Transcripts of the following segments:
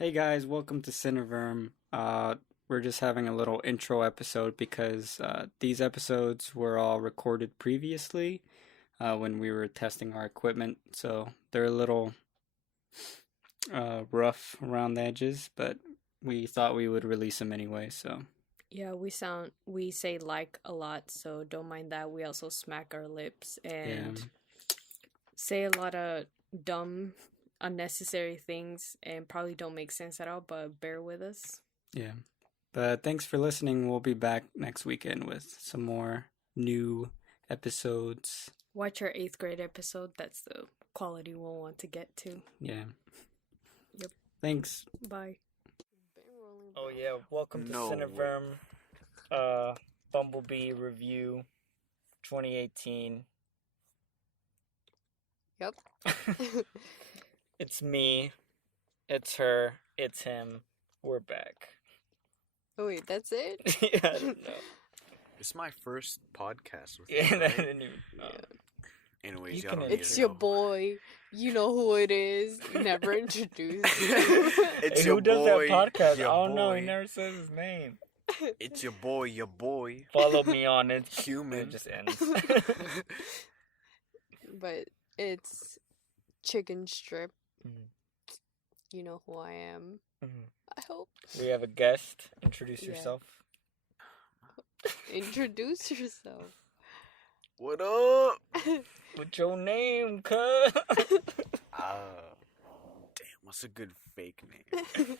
Hey guys, welcome to Cineverm. We're just having a little intro episode because these episodes were all recorded previously when we were testing our equipment, so they're a little rough around the edges, but we thought we would release them anyway, so. Yeah, we say like a lot, so don't mind that. We also smack our lips and Yeah. say a lot of dumb, unnecessary things and probably don't make sense at all, but bear with us. Yeah. But thanks for listening. We'll be back next weekend with some more new episodes. Watch our 8th grade episode. That's the quality we'll want to get to. Yeah. Yep. Thanks. Bye. Oh yeah, welcome to No. Cineverm, Bumblebee review, 2018. Yep. It's me, it's her, it's him. We're back. Oh wait, that's it? Yeah, I don't know. It's my first podcast with Yeah, you, I right? didn't even. Anyways, You y'all can don't edit need It's to your know. boy. You know who it is. Never introduced. It's Hey, your who does boy, that podcast? I your don't know. He boy. never says his name. It's your boy. Follow me on it. Human. It just ends. But it's chicken strip. Mhm. You know who I am. Mhm. I hope. We have a guest. Introduce Yeah. yourself. Introduce yourself. What up? What's your name, cuz? Damn, what's a good fake name?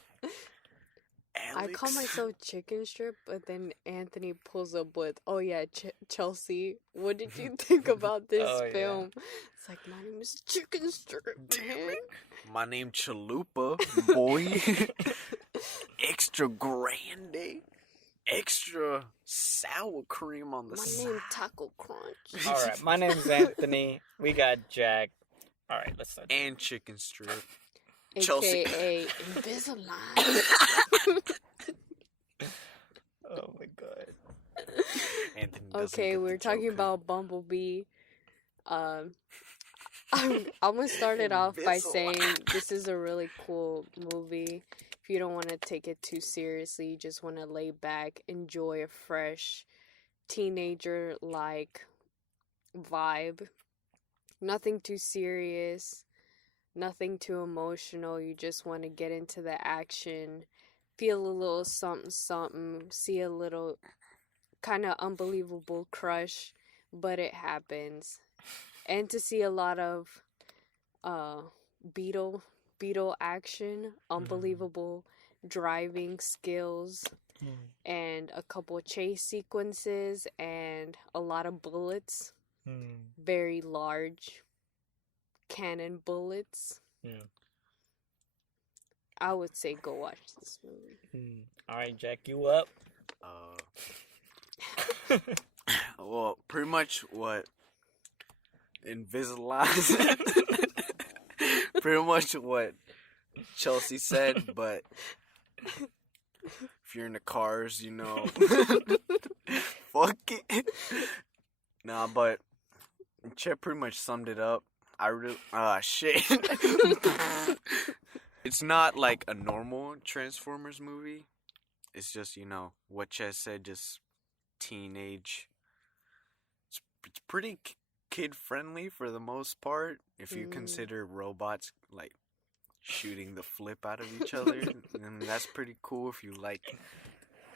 I call Alex? myself chicken strip, but then Anthony pulls up with, "Oh yeah, Chelsea. What did you think about this Oh, yeah. film?" It's like, my name is Chicken Strip, man. My name Chalupa, boy. Extra grande. Extra sour cream on the My side. name Taco Crunch. All right, my name's Anthony. We got Jack. All right, let's start. And chicken strip. Chelsea. AKA Invisalign. Oh my god. Anthony doesn't Okay, get the we're talking joke, huh? about Bumblebee. I'm gonna start it off by saying this is a really cool movie. If you don't want to take it too seriously, you just want to lay back, enjoy a fresh teenager-like vibe. Nothing too serious, nothing too emotional. You just want to get into the action, feel a little something something, see a little kind of unbelievable crush, but it happens. And to see a lot of beetle action, unbelievable driving skills, and a couple of chase sequences and a lot of bullets, very large cannon bullets. Yeah. I would say go watch this movie. All right, Jack, you up? Well, pretty much what Invisalign. Pretty much what Chelsea said, but if you're in the cars, you know, fuck it. Nah, but Chet pretty much summed it up. Shit. It's not like a normal Transformers movie. It's just, you know, what Chet said, just teenage. It's pretty kid friendly for the most part. If you consider robots like shooting the flip out of each other, then that's pretty cool. If you like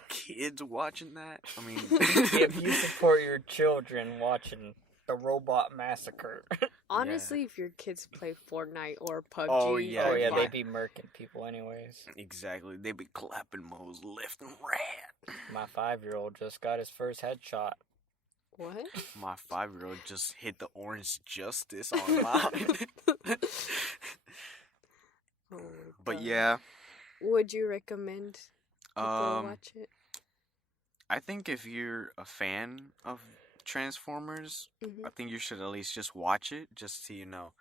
kids watching that, I mean, If you support your children watching the Robot Massacre. Honestly, if your kids play Fortnite or PUBG, Oh, yeah, Oh yeah, yeah. they be murking people anyways. exactly, they be clapping moles left and right. My 5-year-old just got his first headshot. What? My 5-year-old just hit the Orange Justice online. Oh my But God. yeah, Would you recommend people watch it? I think if you're a fan of Transformers, Mhm. I think you should at least just watch it, just to, you know,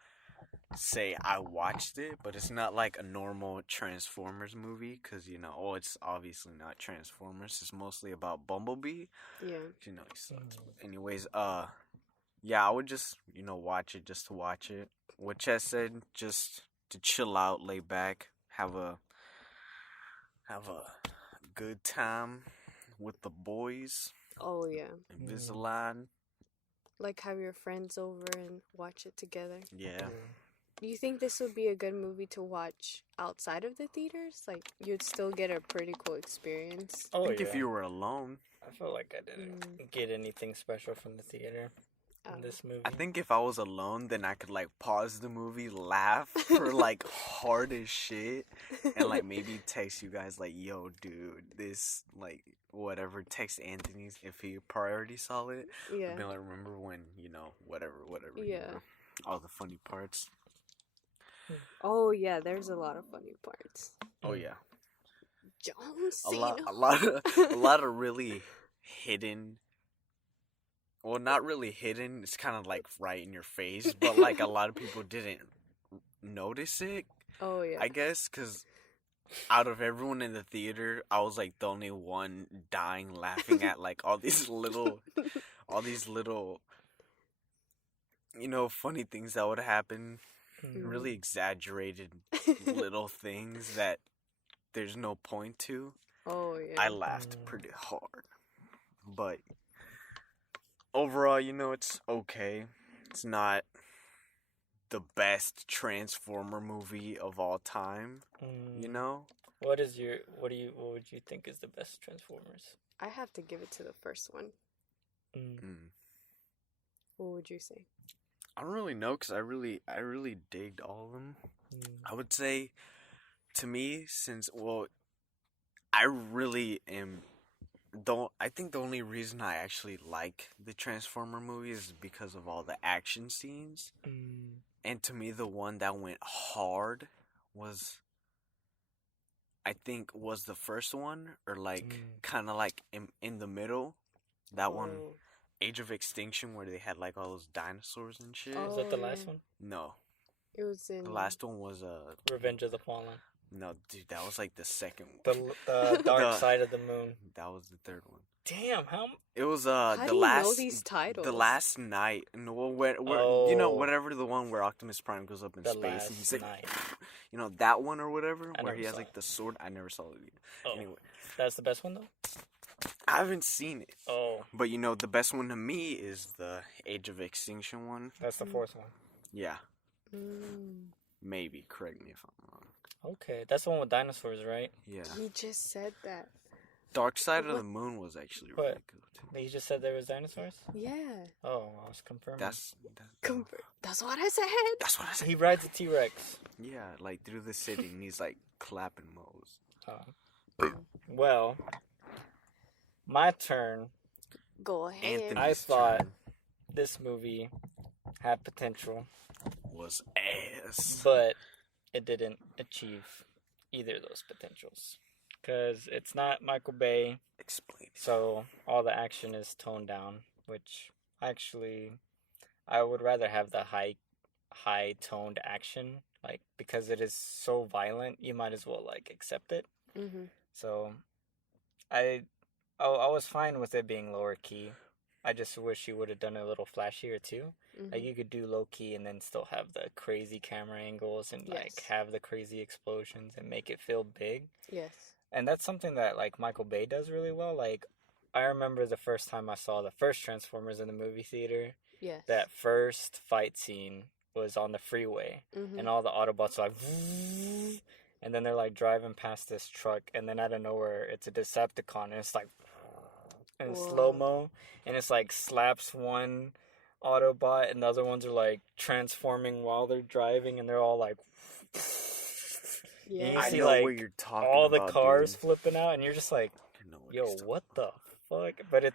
say I watched it, but it's not like a normal Transformers movie, because, you know, it's obviously not Transformers, it's mostly about Bumblebee, Yeah. you know, he sucks. But anyways, yeah, I would just, you know, watch it just to watch it. What Chess said, just to chill out, lay back, have a have a good time with the boys. Oh yeah. Invisalign. Like have your friends over and watch it together. Yeah. Do you think this would be a good movie to watch outside of the theaters? Like you'd still get a pretty cool experience. I Oh think yeah. if you were alone. I feel like I didn't get anything special from the theater in this movie. I think if I was alone, then I could like pause the movie, laugh for like hard as shit, and like maybe text you guys like, "Yo, dude, this like whatever." Text Anthony's if he already saw it. Yeah. Be like, remember when whatever. Yeah. All the funny parts. Oh yeah, there's a lot of funny parts. Oh yeah. John Cena. A lot of really hidden. Well, not really hidden. It's kind of like right in your face, but like a lot of people didn't notice it. Oh yeah. I guess because out of everyone in the theater, I was like the only one dying laughing at like all these little, funny things that would happen. Really exaggerated little things that there's no point to. Oh yeah. I laughed pretty hard, but overall, it's okay. It's not the best Transformer movie of all time. What would you think is the best Transformers? I have to give it to the first one. What would you say? I don't really know because I really digged all of them. I would say, to me, I really am. I think the only reason I actually like the Transformer movies is because of all the action scenes. And to me, the one that went hard was the first one, or like kind of like in the middle. That one, Age of Extinction, where they had like all those dinosaurs and shit. Was that the last one? No, It was in the last one was Revenge of the Fallen. No, dude, that was like the second one. The Dark Side of the Moon. That was the third one. Damn, how? It was How the do you last know these titles? the last night, and where whatever the one where Optimus Prime goes up in The space Last and he's like, Night. that one or whatever, I where never he has saw like it. the sword. I never saw it either. Oh, Anyway, that's the best one though. I haven't seen it. Oh, But the best one to me is the Age of Extinction one. that's the fourth one. Yeah, Mm. maybe. Correct me if I'm wrong. Okay, that's the one with dinosaurs, right? Yeah, He just said that. Dark Side of What? the Moon was actually What? really good. You just said there was dinosaurs. Yeah. Oh, I was confirming. That's That's what I said. that's what I said. He rides a T-Rex. Yeah, like through the city, and he's like clapping moles. Well, my turn. Go ahead. Anthony. I His thought turn. this movie had potential, Was ass. but it didn't achieve either of those potentials. Because it's not Michael Bay, Explain it. so all the action is toned down, which actually I would rather have the high toned action, like because it is so violent, you might as well like accept it. Mm-hmm. So I was fine with it being lower key. I just wish you would have done it a little flashier too. Like you could do low key and then still have the crazy camera angles and like Yes. have the crazy explosions and make it feel big. Yes. And that's something that like Michael Bay does really well. Like I remember the first time I saw the first Transformers in the movie theater, Yes. that first fight scene was on the freeway Mm-hmm. and all the Autobots are like and then they're like driving past this truck and then out of nowhere it's a Decepticon and it's like in Whoa. slow-mo and it's like slaps one Autobot and the other ones are like transforming while they're driving and they're all like Yeah. you I see, know like, what you're talking all the about, cars dude. flipping out and you're just like, I know yo, he's talking what the fuck? But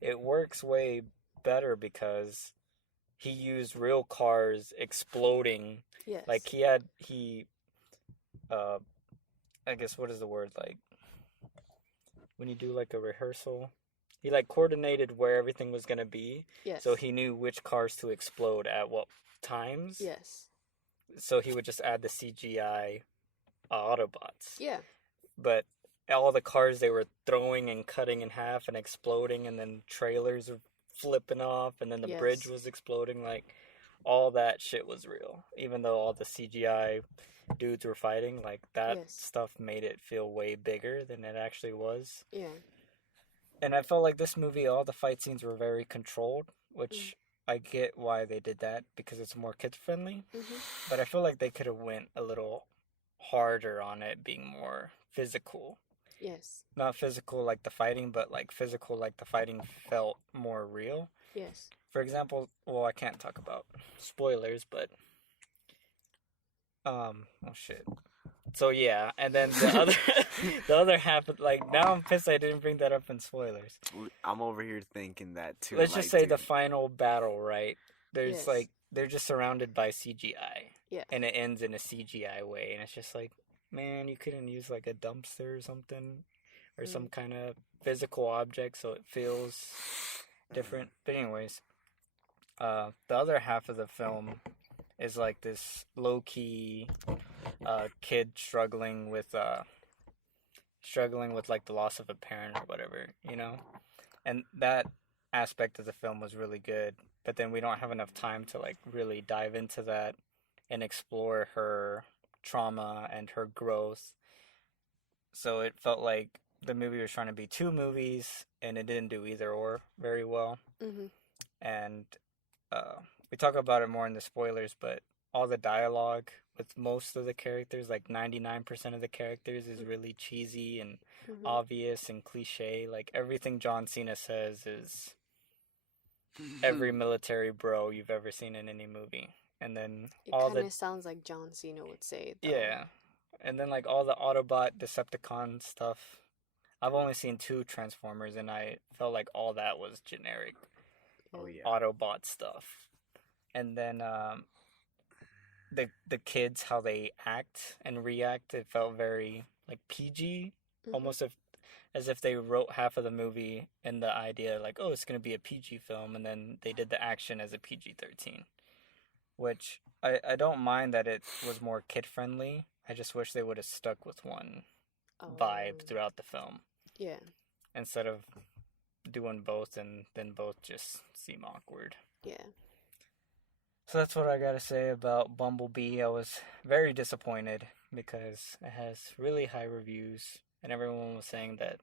it works way better because he used real cars exploding. Yes. Like I guess what is the word, like when you do like a rehearsal, he like coordinated where everything was gonna be, Yes. so he knew which cars to explode at what times. Yes. So he would just add the CGI Autobots. Yeah. But all the cars they were throwing and cutting in half and exploding, and then trailers were flipping off, and then the bridge Yes. was exploding. Like all that shit was real, even though all the CGI dudes were fighting, like that Yes. stuff made it feel way bigger than it actually was. Yeah. And I felt like this movie, all the fight scenes were very controlled, Mm. which I get why they did that because it's more kid friendly. Mhm. But I feel like they could have went a little harder on it being more physical. Yes. Not physical like the fighting, but like physical like the fighting felt more real. Yes. For example, well, I can't talk about spoilers, but oh shit. So yeah, and then the other the other half, like now I'm pissed I didn't bring that up in spoilers. I'm over here thinking that too. Let's like, just say dude, the final battle, right? There's Yes. like they're just surrounded by CGI. Yeah. And it ends in a CGI way, and it's just like, man, you couldn't use like a dumpster or something, or some kind of physical object so it feels different. But anyways, the other half of the film is like this low key kid struggling with like the loss of a parent or whatever, you know? And that aspect of the film was really good, but then we don't have enough time to like really dive into that and explore her trauma and her growth. So it felt like the movie was trying to be two movies and it didn't do either or very well. Mhm. And we talk about it more in the spoilers, but all the dialogue with most of the characters, like 99% of the characters, is really cheesy and Mhm. obvious and cliche. Like everything John Cena says is every military bro you've ever seen in any movie. And then It all kind the of sounds like John Cena would say it, though. yeah, and then like all the Autobot Decepticon stuff. I've only seen 2 Transformers, and I felt like all that was generic oh yeah, Autobot stuff. And then the kids, how they act and react, it felt very like PG, Mhm. almost as if they wrote half of the movie in the idea like, oh, it's gonna be a PG film, and then they did the action as a PG-13, which I don't mind that it was more kid friendly. I just wish they would have stuck with one vibe Oh. throughout the film Yeah. instead of doing both and then both just seem awkward. Yeah. So that's what I gotta say about Bumblebee. I was very disappointed because it has really high reviews and everyone was saying that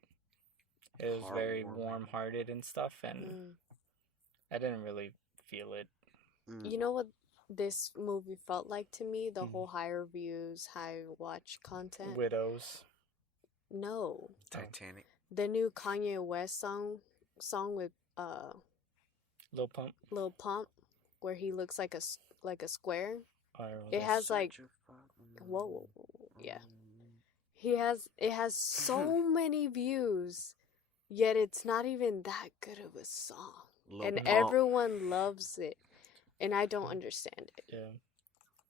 it was very Heartwarming. warm-hearted and stuff, and Mm. I didn't really feel it. You know what this movie felt like to me? The Mm. whole high reviews, high watch content. Widows. No. Titanic. The new Kanye West song with Lil Pump. Lil Pump, where he looks like a square. I don't know. It has like whoa, yeah. It has so many views, yet it's not even that good of a song. And everyone loves it. And I don't understand it. Yeah.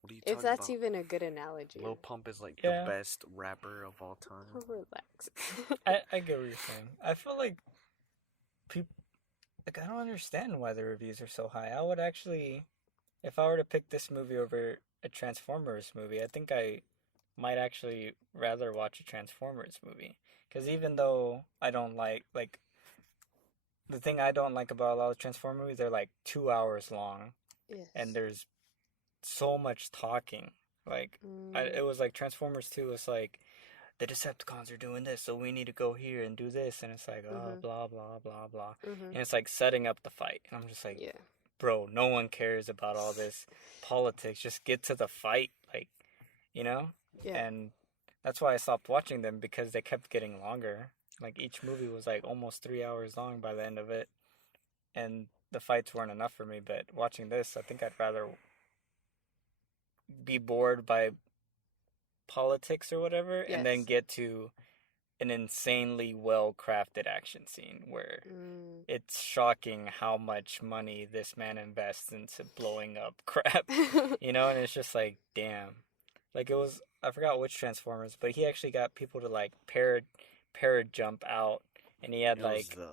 What are you If talking that's about? even a good analogy. Lil Pump is like Yeah. the best rapper of all time. Relax. I get what you're saying. I feel like people, like, I don't understand why the reviews are so high. I would actually, if I were to pick this movie over a Transformers movie, I think I might actually rather watch a Transformers movie. Because even though I don't like, the thing I don't like about a lot of Transformers movies, they're like 2 hours long. Yes. And there's so much talking. Like, it was like Transformers 2 was like, the Decepticons are doing this, so we need to go here and do this. And it's like, oh, blah, blah, blah, blah. And it's like setting up the fight. And I'm just like, Yeah. bro, no one cares about all this politics. Just get to the fight. Like, you know? Yeah. And that's why I stopped watching them, because they kept getting longer. Like, each movie was like almost 3 hours long by the end of it. And the fights weren't enough for me. But watching this, I think I'd rather be bored by politics or whatever, and then Yes. get to an insanely well crafted action scene where it's shocking how much money this man invests into blowing up crap, you know. And it's just like, damn. Like, it was, I forgot which Transformers, but he actually got people to like para jump out, and he had It like was the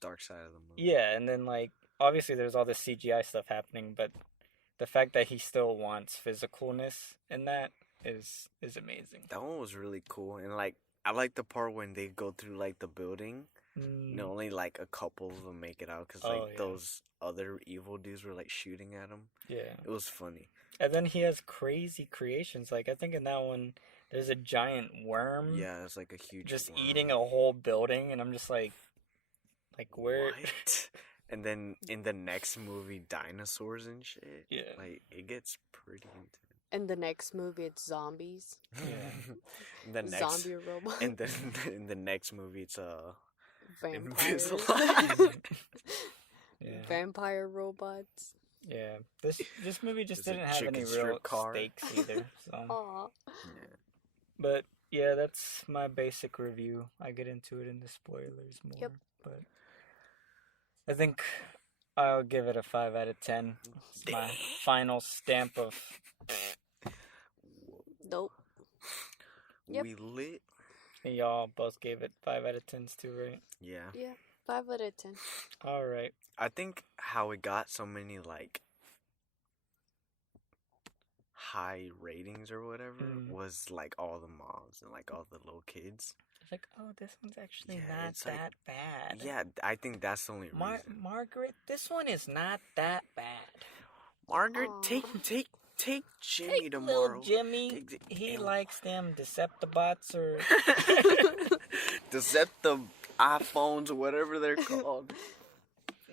dark side of the movie. yeah, and then like obviously there's all this CGI stuff happening, but the fact that he still wants physicalness in that is amazing. That one was really cool, and like I like the part when they go through like the building. You know, only like a couple of them make it out because like those other evil dudes were like shooting at him. Yeah, it was funny. And then he has crazy creations. Like I think in that one, there's a giant worm Yeah, it's like a huge just worm. eating a whole building, and I'm just like where? What? And then in the next movie, dinosaurs and shit. Yeah. Like, it gets pretty intense. In the next movie, it's zombies. Yeah. The next, Zombie robot. and then in the next movie, it's Vampires. Invisalign. Yeah. Vampire robots. Yeah. This movie just There's a didn't have any chicken real strip car. stakes either. So, Aw. Yeah. but yeah, that's my basic review. I get into it in the spoilers more. Yep. But I think I'll give it a 5 out of 10. It's my final stamp of. Nope. Yep. We lit. Y'all both gave it 5 out of 10s too, right? Yeah. Yeah. 5 out of 10. All right. I think how it got so many like high ratings or whatever was like all the moms and like all the little kids. It's like, oh, this one's actually Yeah, not it's like- that bad. Yeah, I think that's the only reason. Margaret, this one is not that bad. Margaret, Aw. take Jimmy Take tomorrow. little Jimmy. Take- He and- likes them Deceptibots or Deceptive iPhones or whatever they're called.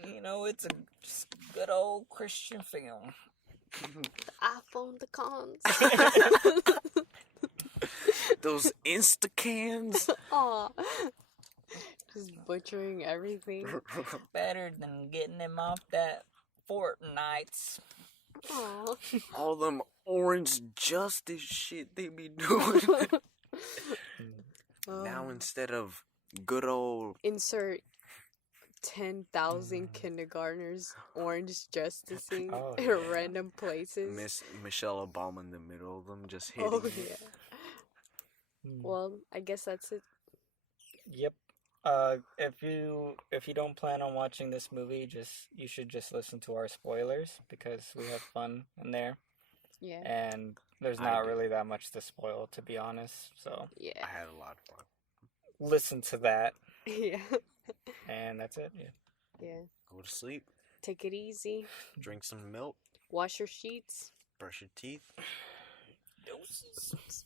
it's a just good old Christian film. iPhone the cons. Those Instacans. Aw. Just butchering everything. Better than getting them off that Fortnites. Aw. All them Orange Justice shit they be doing. Now instead of good old Insert 10,000 kindergartners orange justicing Oh, in yeah. random places. Miss Michelle Obama in the middle of them just hitting Oh, it. yeah. Well, I guess that's it. Yep. If you don't plan on watching this movie, you should just listen to our spoilers because we have fun in there, Yeah. and there's I not do. really that much to spoil, to be honest. So Yeah. I had a lot of fun. listen to that, Yeah. and that's it. Yeah. Yeah. Go to sleep, Take it easy. drink some milk, Wash your sheets. brush your teeth. Doses.